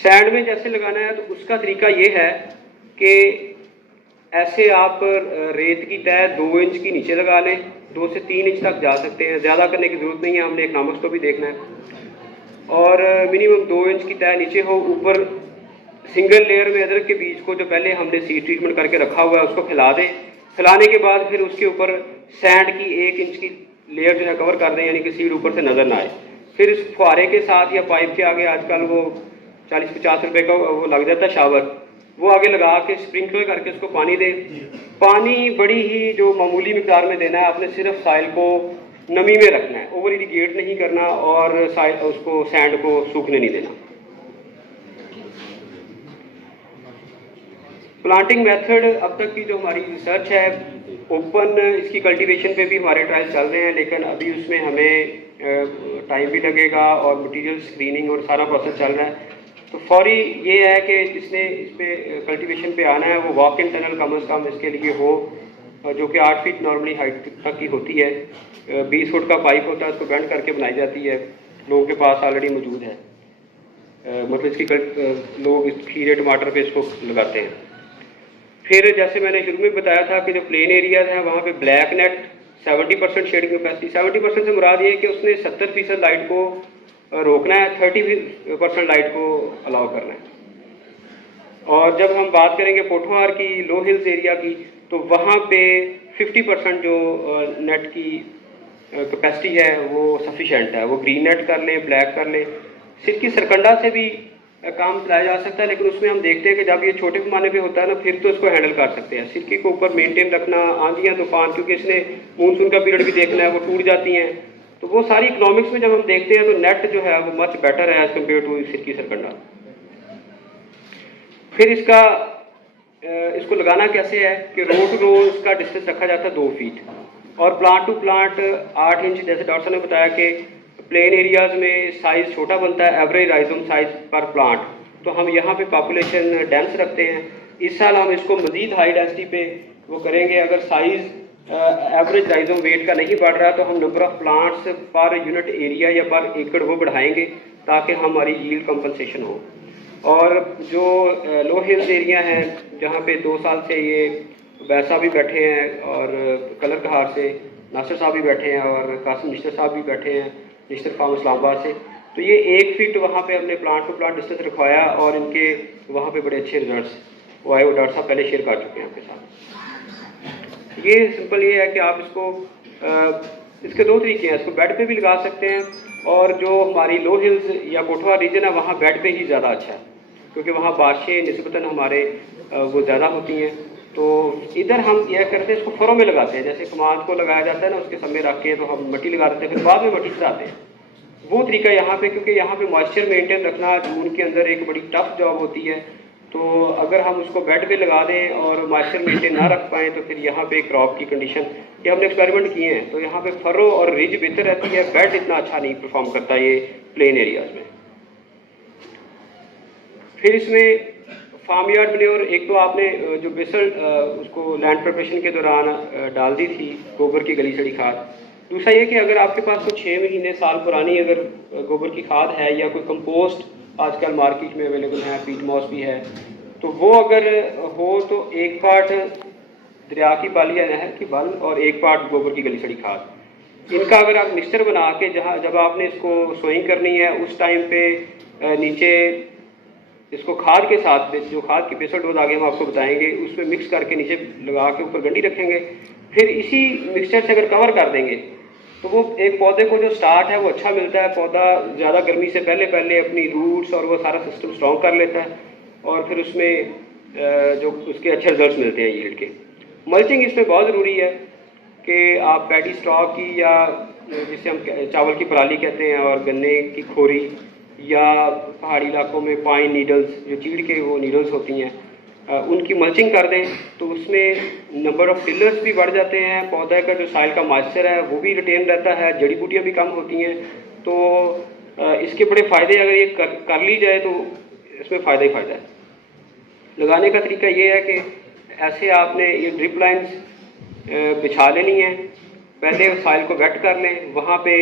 Sand में जैसे लगाना है तो उसका तरीका ये है कि ऐसे आप रेत की तह 2 इंच की नीचे लगा लें, 2 से 3 इंच तक जा सकते हैं, ज़्यादा करने की ज़रूरत नहीं है, हमने इकनॉमिक्स को भी देखना है। और मिनिमम 2 इंच की तह नीचे हो, ऊपर सिंगल लेयर में अदरक के बीज को जो पहले हमने सीड ट्रीटमेंट करके रखा हुआ है उसको फैला दें। फैलाने के बाद फिर उसके ऊपर सैंड की 1 इंच की लेयर जो है कवर कर दें, यानी कि सीड ऊपर से नज़र ना आए। फिर इस फुहारे के साथ या पाइप के आगे आजकल वो 40-50 रुपए का वो लग जाता है शावर, वो आगे लगा के स्प्रिंकलर करके उसको पानी दें। पानी बड़ी ही जो मामूली मिकदार में देना है, आपने सिर्फ साइल को नमी में रखना है, ओवर इरीगेट नहीं करना और उसको सैंड को सूखने नहीं देना। प्लांटिंग मेथड अब तक की जो हमारी रिसर्च है, ओपन इसकी कल्टीवेशन पे भी हमारे ट्रायल चल रहे हैं, लेकिन अभी उसमें हमें टाइम भी लगेगा और मटेरियल स्क्रीनिंग और सारा प्रोसेस चल रहा है। तो फौरी ये है कि जिसने इस पे कल्टीवेशन पे आना है वो वॉक इन टनल कम अज़ कम इसके लिए हो, जो कि 8 फीट नॉर्मली हाइट तक की होती है। 20 फुट का पाइप होता है, उसको बेंड करके बनाई जाती है, लोगों के पास ऑलरेडी मौजूद है। मतलब इसकी लोग इस खीरे टमाटर पे इसको लगाते हैं। फिर जैसे मैंने शुरू में बताया था कि जो प्लेन एरियाज हैं वहाँ पे ब्लैक नेट 70% शेडिंग कैपेसिटी, 70% से मुराद ये है कि उसने 70% लाइट को रोकना है, 30% लाइट को अलाउ करना है। और जब हम बात करेंगे पोठवार की, लो हिल्स एरिया की, तो वहाँ पे 50% जो नेट की कैपेसिटी है वो सफिशेंट है। वो ग्रीन नेट कर लें, ब्लैक कर लें, सिरकी सरकंडा से भी काम चलाया जा सकता है, लेकिन उसमें हम देखते हैं कि जब ये छोटे पैमाने पे होता है ना, फिर तो इसको हैंडल कर सकते हैं। सिरकी को ऊपर मेंटेन रखना, आंधियाँ तूफान, क्योंकि इसने मानसून का पीरियड भी देखना है, वो टूट जाती हैं, तो वो सारी इकोनॉमिक्स में जब हम देखते हैं तो नेट जो है वो मच बेटर है एज कम्पेयर टू सिरकी सरकंडा। फिर इसको लगाना कैसे है कि रो टू रो इसका डिस्टेंस रखा जाता है 2 फीट, और प्लांट टू प्लांट 8 इंच। जैसे डॉक्टर साहब ने बताया कि प्लेन एरियाज में साइज छोटा बनता है, एवरेज राइजोम साइज पर प्लांट, तो हम यहाँ पे पॉपुलेशन डेंस रखते हैं। इस साल हम इसको मजीद हाई डेंसिटी पे वो करेंगे। अगर साइज एवरेज राइजोम वेट का नहीं बढ़ रहा तो हम number of plants per unit area या पर एकड़ वो बढ़ाएंगे ताकि हमारी यील्ड कंपनसेशन हो। और जो लो हिल्स एरिया हैं जहाँ पे 2 साल से ये वैसा भी बैठे हैं और कलर कहार से नासिर साहब भी बैठे हैं और कासिम निश्तर साहब भी बैठे हैं निश्तर फार्म इस्लामाबाद से, तो ये 1 फीट वहाँ पे हमने प्लांट टू प्लांट डिस्टेंस रखवाया और इनके वहाँ पे बड़े अच्छे रिजल्ट्स वो आए, वो डॉक्टर साहब पहले शेयर कर चुके हैं आपके साथ। ये सिंपल ये है कि आप इसको इसके 2 तरीके हैं, इसको बेड पे भी लगा सकते हैं, और जो हमारी लो हिल्स या कोठवा रीजन है वहाँ बेड पे ही ज़्यादा अच्छा है, क्योंकि वहाँ बारिशें निस्बतन हमारे वो ज़्यादा होती हैं। तो इधर हम यह करते हैं, इसको फरों में लगाते हैं, जैसे कमाद को लगाया जाता है ना, उसके समय रख के तो हम मिट्टी लगा देते हैं, फिर बाद में मिट्टी चढ़ाते हैं। वो तरीका यहाँ पे, क्योंकि यहाँ पे मॉइस्चर मेंटेन रखना जून के अंदर एक बड़ी टफ जॉब होती है, तो अगर हम उसको बेड पे लगा दें और मॉइस्चर मेंटेन ना रख पाएँ तो फिर यहाँ पे क्रॉप की कंडीशन, ये हमने एक्सपेरिमेंट किए हैं, तो यहाँ पे फरो और रिज बेहतर रहती है, बेड इतना अच्छा नहीं परफॉर्म करता ये प्लेन एरियाज में। फिर इसमें फार्म यार्ड मैन्योर, एक तो आपने जो बेसल उसको लैंड प्रिपरेशन के दौरान डाल दी थी गोबर की गली सड़ी खाद। दूसरा ये कि अगर आपके पास कोई 6 महीने साल पुरानी अगर गोबर की खाद है या कोई कंपोस्ट आजकल मार्केट में अवेलेबल है, पीट मॉस भी है, तो वो अगर हो तो 1 पार्ट दरिया की बाली या नहर की बल और 1 पार्ट गोबर की गली सड़ी खाद, इनका अगर आप मिक्सचर बना के जहाँ जब आपने इसको सोइंग करनी है उस टाइम पे नीचे इसको खाद के साथ, जो खाद की बेसल डोज आगे हम आपको बताएंगे, उसमें मिक्स करके नीचे लगा के ऊपर गंडी रखेंगे। फिर इसी मिक्सचर से अगर कवर कर देंगे तो वो एक पौधे को जो स्टार्ट है वो अच्छा मिलता है, पौधा ज़्यादा गर्मी से पहले अपनी रूट्स और वो सारा सिस्टम स्ट्रॉन्ग कर लेता है, और फिर उसमें जो उसके अच्छे रिजल्ट मिलते हैं यील्ड के। मल्चिंग इसमें बहुत ज़रूरी है कि आप पैडी स्ट्रॉ की या जिसे हम चावल की पराली कहते हैं और गन्ने की खोरी, या पहाड़ी इलाकों में पाइन नीडल्स, जो चीड़ के वो नीडल्स होती हैं, उनकी मल्चिंग कर दें तो उसमें नंबर ऑफ टिलर्स भी बढ़ जाते हैं, पौधे का जो साइल का मॉइस्चर है वो भी रिटेन रहता है, जड़ी बूटियाँ भी कम होती हैं। तो इसके बड़े फ़ायदे, अगर ये कर ली जाए तो इसमें फ़ायदा ही फ़ायदा है। लगाने का तरीका ये है कि ऐसे आपने ये ड्रिप लाइन्स बिछा लेनी है, पहले साइल को वेट कर लें, वहाँ पे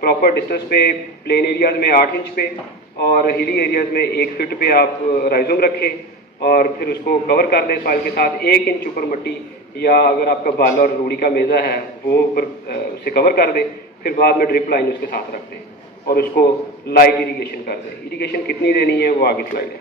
प्रॉपर डिस्टेंस पे प्लेन एरियाज में 8 इंच पे, और हिली एरियाज़ में 1 फीट पे आप राइजोम रखें और फिर उसको कवर कर दें सॉइल के साथ। 1 इंच ऊपर मिट्टी या अगर आपका बाल और रूढ़ी का मेज़ा है वो ऊपर उसे कवर कर दें, फिर बाद में ड्रिप लाइन उसके साथ रख दें और उसको लाइट इरीगेशन कर दें। इरीगेशन कितनी देनी है वो आगे स्लाइड है।